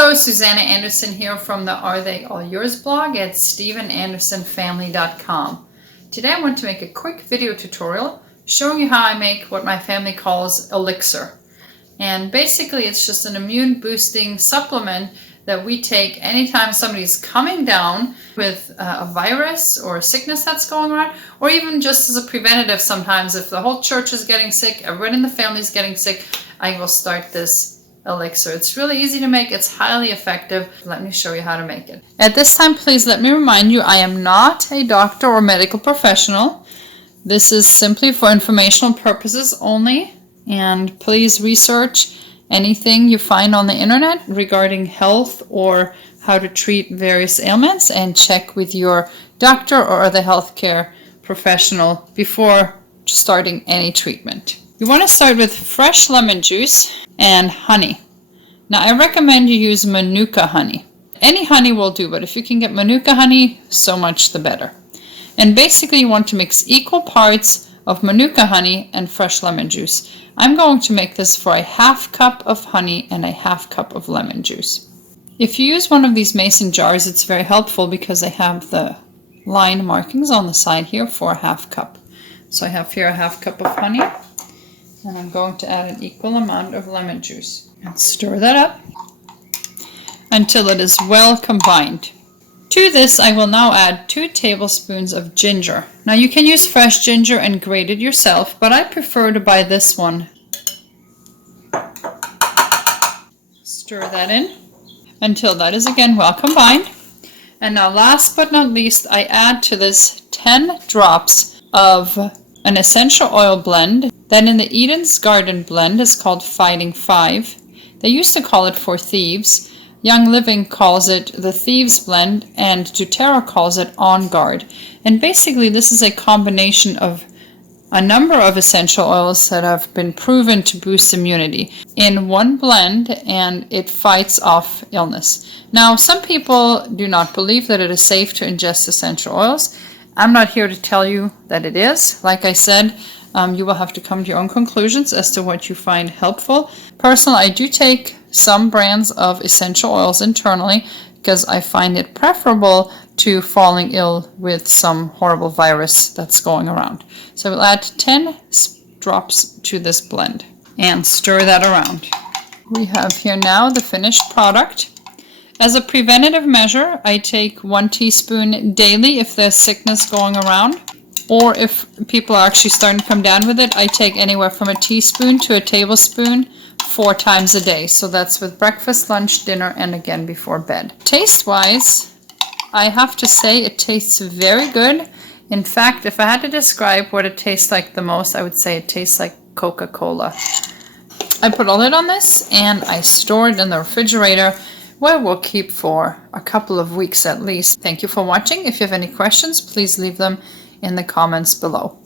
Hello, Susanna Anderson here from the Are They All Yours blog at StephenAndersonFamily.com. Today I want to make a quick video tutorial showing you how I make what my family calls elixir. And basically it's just an immune boosting supplement that we take anytime somebody's coming down with a virus or a sickness that's going on, or even just as a preventative sometimes if the whole church is getting sick, everyone in the family is getting sick, I will start this elixir. It's really easy to make. It's highly effective. Let me show you how to make it. At this time, please let me remind you, I am not a doctor or medical professional. This is simply for informational purposes only, and please research anything you find on the internet regarding health or how to treat various ailments, and check with your doctor or other healthcare professional before starting any treatment. You want to start with fresh lemon juice and honey. Now I recommend you use Manuka honey. Any honey will do, but if you can get Manuka honey, so much the better. And basically you want to mix equal parts of Manuka honey and fresh lemon juice. I'm going to make this for a half cup of honey and a half cup of lemon juice. If you use one of these mason jars, it's very helpful because they have the line markings on the side here for a half cup. So I have here a half cup of honey. And I'm going to add an equal amount of lemon juice and stir that up until it is well combined. To this, I will now add 2 tablespoons of ginger. Now you can use fresh ginger and grate it yourself, but I prefer to buy this one. Stir that in until that is again well combined. And now last but not least, I add to this 10 drops of an essential oil blend that in the Eden's Garden blend is called Fighting 5. They used to call it For Thieves. Young Living calls it the Thieves blend, and doTERRA calls it On Guard. And basically this is a combination of a number of essential oils that have been proven to boost immunity in one blend, and it fights off illness. Now some people do not believe that it is safe to ingest essential oils. I'm not here to tell you that it is. Like I said, you will have to come to your own conclusions as to what you find helpful. Personally, I do take some brands of essential oils internally because I find it preferable to falling ill with some horrible virus that's going around. So we'll add 10 drops to this blend and stir that around. We have here now the finished product. As a preventative measure, I take 1 teaspoon daily if there's sickness going around. Or if people are actually starting to come down with it, I take anywhere from a teaspoon to a tablespoon 4 times a day. So that's with breakfast, lunch, dinner, and again before bed. Taste-wise, I have to say it tastes very good. In fact, if I had to describe what it tastes like the most, I would say it tastes like Coca-Cola. I put a lid on this and I store it in the refrigerator, where we'll keep for a couple of weeks at least. Thank you for watching. If you have any questions, please leave them in the comments below.